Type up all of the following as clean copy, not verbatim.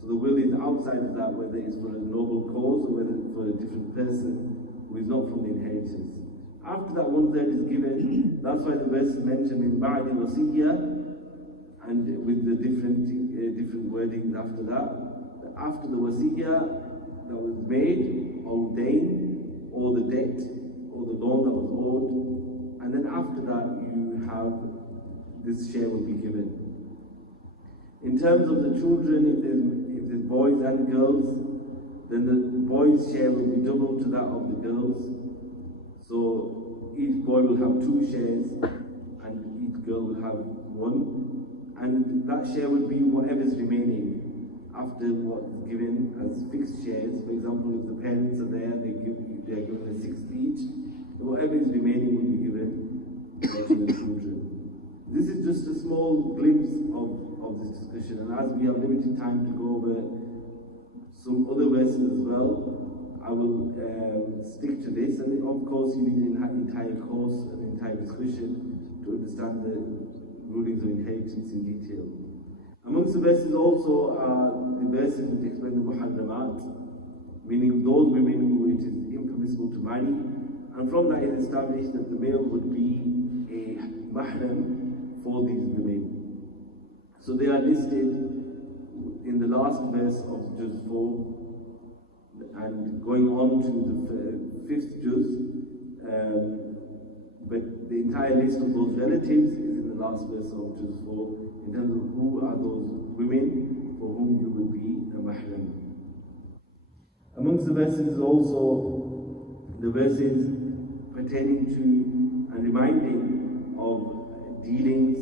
So the will is outside of that, whether it's for a noble cause or whether it's for a different person who is not from the inheritance. After that 1/3 is given, that's why the verse is mentioned in Ba'di Wasiyya, and with the different wordings after that. After the Wasiyya that was made, or dain, or the debt, or the loan that was owed, and then after that you have this share will be given. In terms of the children, if there's boys and girls, then the boys' share will be double to that of the girls. So each boy will have 2 shares and each girl will have 1. And that share will be whatever is remaining after what is given as fixed shares. For example, if the parents are there, they're given a 6th each, whatever is remaining will be given to the children. This is just a small glimpse of this discussion, and as we have limited time to go over some other verses as well, I will stick to this. And of course, you need an entire course, an entire discussion to understand the rulings of inheritance in detail. Amongst the verses also are the verses which explain the muharramat, meaning those women who it is impermissible to marry, and from that it is established that the male would be a mahram for these women. So they are listed in the last verse of Juz 4, and going on to the 5th Juz, but the entire list of those relatives is in the last verse of Juz 4, in terms of who are those women for whom you would be a mahram. Amongst the verses also the verses pertaining to and reminding of dealings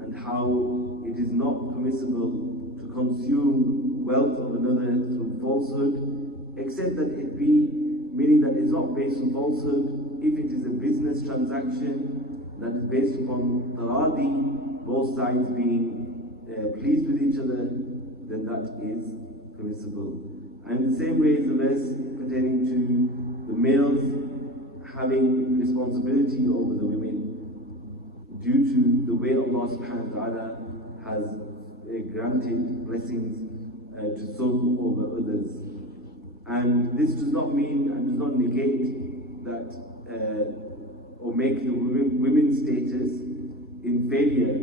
and how it is not permissible to consume wealth of another through falsehood, except that it be, meaning that it's not based on falsehood. If it is a business transaction that is based upon taradi, both sides being pleased with each other, then that is permissible. And in the same way is the verse pertaining to the males having responsibility over the women due to the way Allah subhanahu wa ta'ala has granted blessings to some over others. And this does not mean and does not negate that or make the women's status inferior,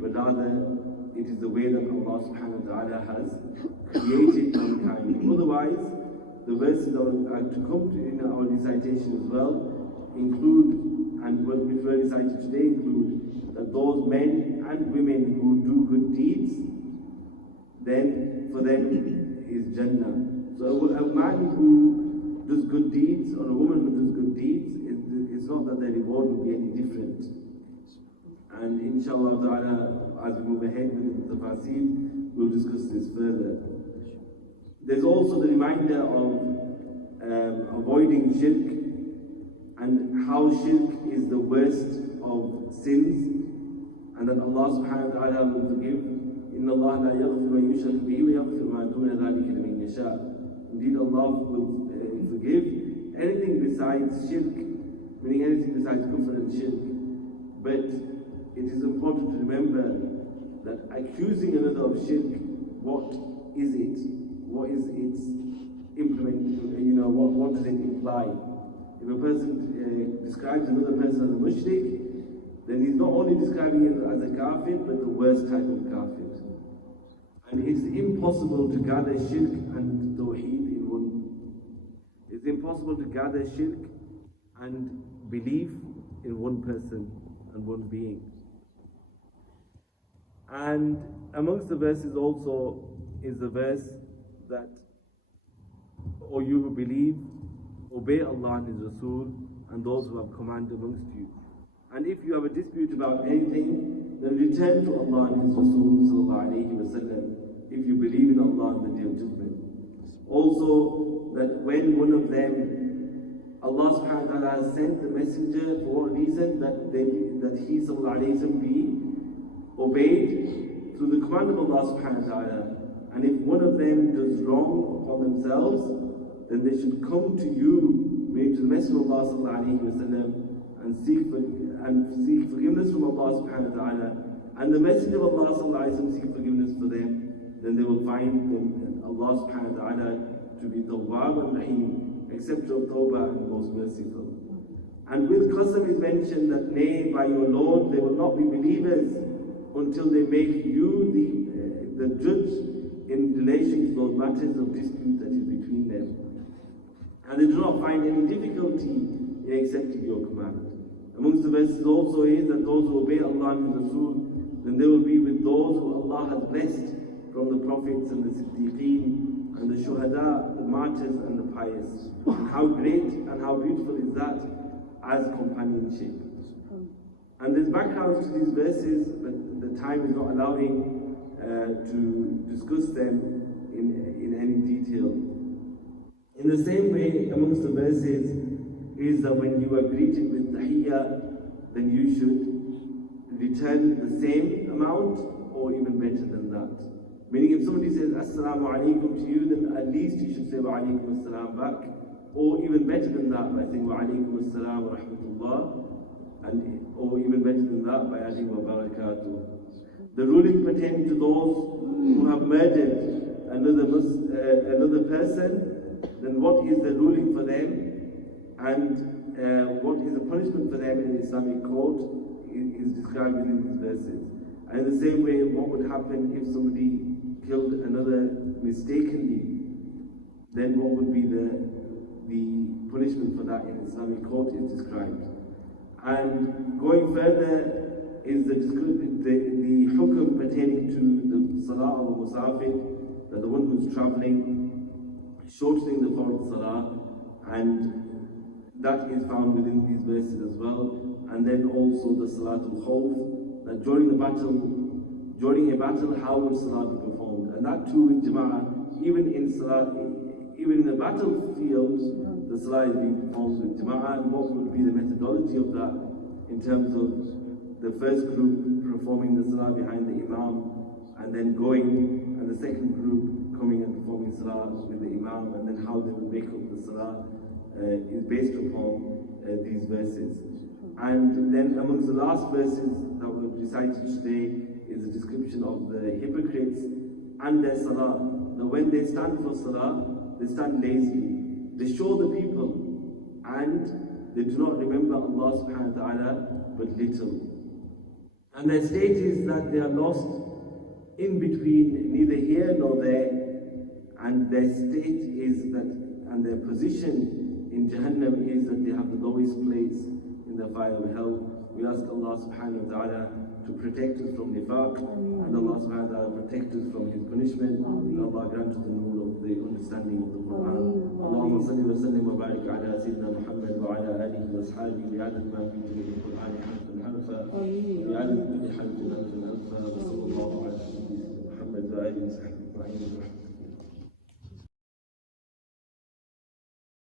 but rather it is the way that Allah subhanahu wa ta'ala has created mankind. Otherwise, the verses that are to come to in our recitation as well include, and what we recited today include, that those men and women who do good deeds, then for them is Jannah. So a man who does good deeds or a woman who does good deeds, it's not that their reward will be any different. And inshallah ta'ala, as we move ahead with the tafasir, we'll discuss this further. There's also the reminder of avoiding shirk, and how shirk is the worst of sins, and that Allah subhanahu wa ta'ala will forgive. إِنَّ اللَّهَ لَا يَغْفِرُ وَيُشْرَكُ بِهِ وَيَغْفِرُ مَا دُونَ ذَلِكَ لِمَن يَشَاءُ. Indeed, Allah will forgive anything besides shirk, meaning anything besides kufr and shirk. But it is important to remember that accusing another of shirk, what is it? What is its what does it imply? If a person describes another person as a mushrik, then he's not only describing it as a kafir, but the worst type of kafir. And it's impossible to gather shirk and tawheed in one. It's impossible to gather shirk and belief in one person and one being. And amongst the verses also is the verse that, O you who believe, obey Allah and His Rasul and those who have commanded amongst you. And if you have a dispute about anything, then return to Allah and His Rasul sallallahu alayhi wa sallam, if you believe in Allah and the Day of Judgment. Also, that when one of them, Allah subhanahu wa ta'ala has sent the messenger for a reason, that he sallallahu alayhi wa sallam be obeyed through the command of Allah subhanahu wa ta'ala. And if one of them does wrong upon themselves, then they should come to you, meaning to the Messenger of Allah sallallahu alayhi wa sallam, and seek forgiveness from Allah subhanahu wa ta'ala. And the Messenger of Allah sallallahu alayhi wa sallam seek forgiveness for them. then they will find Allah subhanahu wa ta'ala to be Tawwab and Rahim, acceptor of Tawbah and most merciful. And with Qasam is mentioned that, nay, by your Lord, they will not be believers until they make you the judge in relation to those matters of dispute that is between them. And they do not find any difficulty in accepting your command. Amongst the verses also is that those who obey Allah and His Rasul, then they will be with those who Allah has blessed from the prophets and the Siddiqeen and the Shuhada, the martyrs and the pious. And how great and how beautiful is that as companionship. And there's backgrounds to these verses, but the time is not allowing to discuss them in any detail. In the same way, amongst the verses is that when you are greeted with tahiyyah, then you should return the same amount or even better than that. Meaning if somebody says Assalamu alaikum to you, then at least you should say wa alaikum assalam back, or even better than that by saying wa alaikum assalam wa rahmatullah, or even better than that by adding wa barakatuh. The ruling pertaining to those who have murdered another person, then what is the ruling for them, and what is the punishment for them in Islamic court is described within these verses. And in the same way, what would happen if somebody killed another mistakenly, then what would be the punishment for that in Islamic court is described. And going further is the hukum pertaining to the salah of a musafir, that the one who's traveling, shortening the fard salah, and that is found within these verses as well. And then also the salatul khawf, that during a battle, how would salah be performed? And that too with jama'ah, even in the battlefield, the salah is being performed with jama'ah. And what would be the methodology of that in terms of the first group performing the salah behind the imam, and then going, and the second group coming and performing salah with the imam, and then how they would make up the salah is based upon these verses. And then amongst the last verses that were recited today is a description of the hypocrites and their salah. That when they stand for salah, they stand lazily. They show the people, and they do not remember Allah subhanahu wa ta'ala but little. And their state is that they are lost in between, neither here nor there. And their state is that, and their position in Jahannam is that they have the lowest place in the fire of hell. We ask Allah subhanahu wa ta'ala to protect us from nifaq, and Allah subhanahu wa ta'ala protect us from His punishment, and Allah grant us the nur of the understanding of the Quran. Allahumma salli wa sallim wa barik ala Sayyidina Muhammad wa ala alihi wa ashabihi bi'adad ma fi jami'il Qur'an harfan harfa, bi'adad kulli harfin harfan harfa, wa sallallahu ala Muhammad wa alihi wa sahbihi.